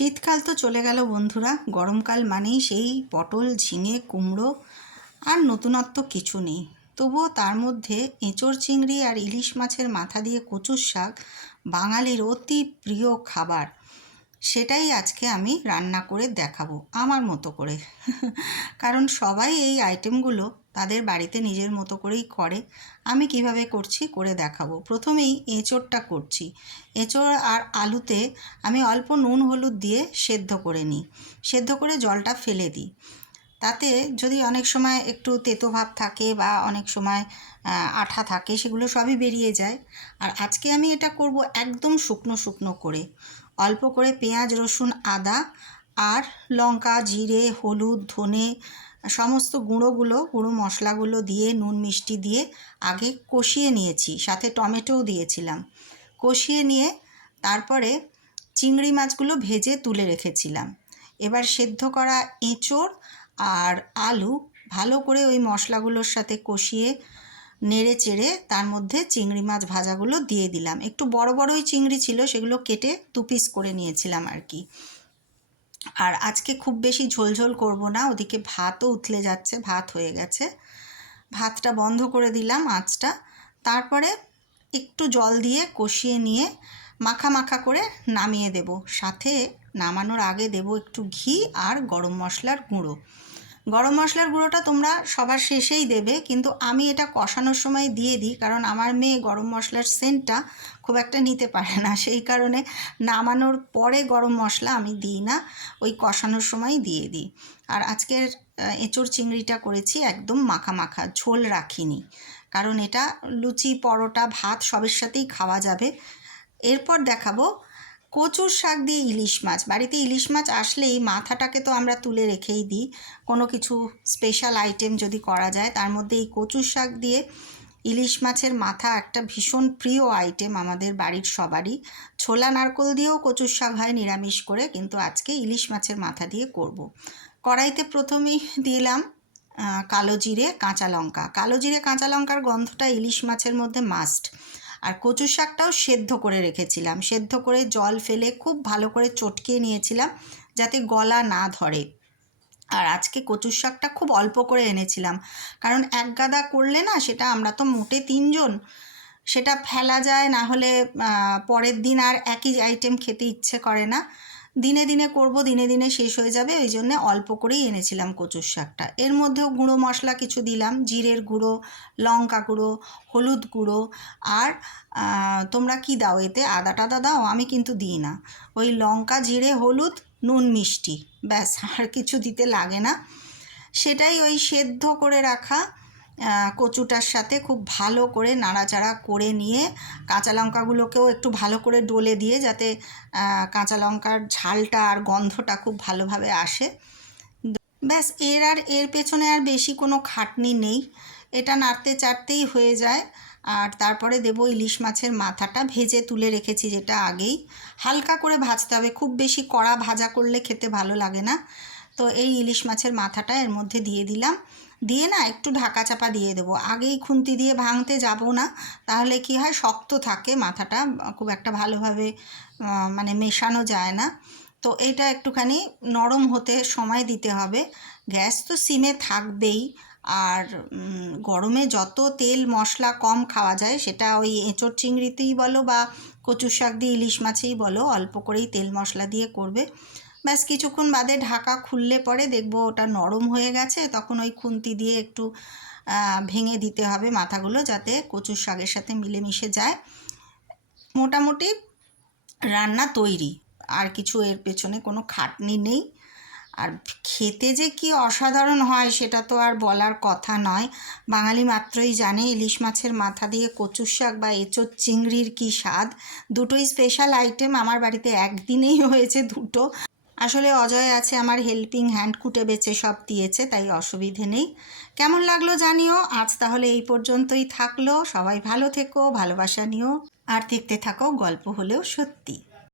শীতকাল তো চলে গেল বন্ধুরা। গরমকাল মানেই সেই পটল, ঝিঙে, কুমড়ো আর নতুনত্ব কিছু নেই। তবুও তার মধ্যে এঁচড় চিংড়ি আর ইলিশ মাছের মাথা দিয়ে কচুর শাক বাঙালির অতি প্রিয় খাবার। সেটাই আজকে আমি রান্না করে দেখাবো, আমার মতো করে। কারণ সবাই এই আইটেমগুলো তাদের বাড়িতে নিজের মতো করেই করে। আমি কীভাবে করছি করে দেখাবো। প্রথমেই এঁচোড়টা করছি। এঁচোড় আর আলুতে আমি অল্প নুন হলুদ দিয়ে সেদ্ধ করে নিই। সেদ্ধ করে জলটা ফেলে দিই। তাতে যদি অনেক সময় একটু তেতো ভাব থাকে বা অনেক সময় আঠা থাকে, সেগুলো সবই বেরিয়ে যায়। আর আজকে আমি এটা করব একদম শুকনো শুকনো করে। অল্প করে পেঁয়াজ, রসুন, আদা আর লঙ্কা, জিরে, হলুদ, ধনে সমস্ত গুঁড়োগুলো, গুঁড়ো মশলাগুলো দিয়ে, নুন, মিষ্টি দিয়ে আগে কষিয়ে নিয়েছি। সাথে টমেটোও দিয়েছিলাম। কষিয়ে নিয়ে তারপরে চিংড়ি মাছগুলো ভেজে তুলে রেখেছিলাম। এবার সেদ্ধ করা এঁচড় আর আলু ভালো করে ওই মশলাগুলোর সাথে কষিয়ে নেড়ে চেড়ে তার মধ্যে চিংড়ি মাছ ভাজাগুলো দিয়ে দিলাম। একটু বড় বড়ই চিংড়ি ছিল, সেগুলো কেটে দু পিস করে নিয়েছিলাম আর কি। আর আজকে খুব বেশি ঝোলঝোল করব না, ওদিকে ভাতও উতলে যাচ্ছে, ভাত হয়ে গেছে। ভাতটা বন্ধ করে দিলাম আঁচটা। তারপরে একটু জল দিয়ে কষিয়ে নিয়ে মাখা মাখা করে নামিয়ে দেব। সাথে নামানোর আগে দেব একটু ঘি আর গরম মশলার গুঁড়ো। গরম মশলার গুঁড়োটা তোমরা সবার শেষেই দেবে, কিন্তু আমি এটা কষানোর সময় দিয়ে দিই, কারণ আমার মেয়ে গরম মশলার সেন্টটা খুব একটা নিতে পারে না। সেই কারণে নামানোর পরে গরম মশলা আমি দিই না, ওই কষানোর সময় দিয়ে দিই। আর আজকের এঁচোড় চিংড়িটা করেছি একদম মাখা মাখা, ঝোল রাখিনি, কারণ এটা লুচি, পরোটা, ভাত সবের সাথেই খাওয়া যাবে। এরপর দেখাবো কচুর শাক দিয়ে ইলিশ মাছ। বাড়িতে ইলিশ মাছ আসলেই মাথাটাকে তো আমরা তুলে রেখেই দিই। কোনো কিছু স্পেশাল আইটেম যদি করা যায়, তার মধ্যে এই কচুর শাক দিয়ে ইলিশ মাছের মাথা একটা ভীষণ প্রিয় আইটেম আমাদের বাড়ির সবারই। ছোলা নারকোল দিয়েও কচুর শাক হয় নিরামিষ করে, কিন্তু আজকে ইলিশ মাছের মাথা দিয়ে করব। কড়াইতে প্রথমেই দিলাম কালো জিরে, কাঁচা লঙ্কা। কালো জিরে, কাঁচা লঙ্কার গন্ধটা ইলিশ মাছের মধ্যে মাস্ট আর কচু শাকটাও সেদ্ধ করে রেখেছিলাম। সেদ্ধ করে জল ফেলে খুব ভালো করে চটকিয়ে নিয়েছিলাম যাতে গলা না ধরে। আর আজকে কচুর শাকটা খুব অল্প করে এনেছিলাম। কারণ এক গাদা করলে না সেটা আমরা তো মোটে তিনজন, সেটা ফেলা যায় না হলে পরের দিন আর একই আইটেম খেতে ইচ্ছে করে না। দিনে দিনে করব, দিনে দিনে শেষ হয়ে যাবে, ওই জন্যে অল্প করেই এনেছিলাম কচুর শাকটা। এর মধ্যেও গুঁড়ো মশলা কিছু দিলাম, জিরের গুঁড়ো, লঙ্কা গুঁড়ো, হলুদ গুঁড়ো, আর তোমরা কি দাও এতে? আদা টাদা দাও, আমি কিন্তু দিই না। ওই লঙ্কা, জিরে, হলুদ, নুন, মিষ্টি, ব্যাস, আর কিছু দিতে লাগে না। সেটাই ওই সেদ্ধ করে রাখা কচুটার সাথে খুব ভালো করে নাড়াচাড়া করে নিয়ে কাঁচা লঙ্কাগুলোকেও একটু ভালো করে ডলে দিয়ে যাতে কাঁচা লঙ্কার ঝালটা আর গন্ধটা খুব ভালোভাবে আসে। ব্যাস, এর আর, এর পেছনে আর বেশি কোনো খাটনি নেই। এটা নাড়তে চাড়তেই হয়ে যায়। আর তারপরে দেবো ইলিশ মাছের মাথাটা ভেজে তুলে রেখেছি যেটা আগেই। হালকা করে ভাজতে হবে, খুব বেশি কড়া ভাজা করলে খেতে ভালো লাগে না। তো এই ইলিশ মাছের মাথাটা এর মধ্যে দিয়ে দিলাম। দিয়ে না একটু ঢাকা চাপা দিয়ে দেবো। আগেই খুন্তি দিয়ে ভাঙতে যাব না, তাহলে কি হয়, শক্ত থাকে মাথাটা, খুব একটা ভালোভাবে মানে মেশানো যায় না। তো এটা একটুখানি নরম হতে সময় দিতে হবে। গ্যাস তো সিমে থাকবেই, আর গরমে যত তেল মশলা কম খাওয়া যায়, সেটা ওই এঁচোড় চিংড়িতেই বলো বা কচু শাক দিয়ে ইলিশ মাছেই বলো, অল্প করেই তেল মশলা দিয়ে করবে। ব্যাস কিছুক্ষণ বাদে ঢাকা খুললে পরে দেখব ওটা নরম হয়ে গেছে, তখন ওই খুন্তি দিয়ে একটু ভেঙে দিতে হবে মাথাগুলো যাতে কচুর শাকের সাথে মিলেমিশে যায়। মোটামুটি রান্না তৈরি, আর কিছু এর পেছনে কোনো খাটনি নেই। আর খেতে যে কি অসাধারণ হয় সেটা তো আর বলার কথা নয়। বাঙালি মাত্রই জানে ইলিশ মাছের মাথা দিয়ে কচুর শাক বা এঁচোর চিংড়ির কি স্বাদ। দুটোই স্পেশাল আইটেম আমার বাড়িতে একদিনেই হয়েছে দুটো। আসলে অজয় আছে আমার হেল্পিং হ্যান্ড কুটে বেচে সব দিয়েছে, তাই অসুবিধে নেই। কেমন লাগল জানিও, আজ তাহলে এই পর্যন্তই থাকল। সবাই ভালো থেকো, ভালোবাসা নিও। আর দেখতে থাকো গল্প হলেও সত্যি।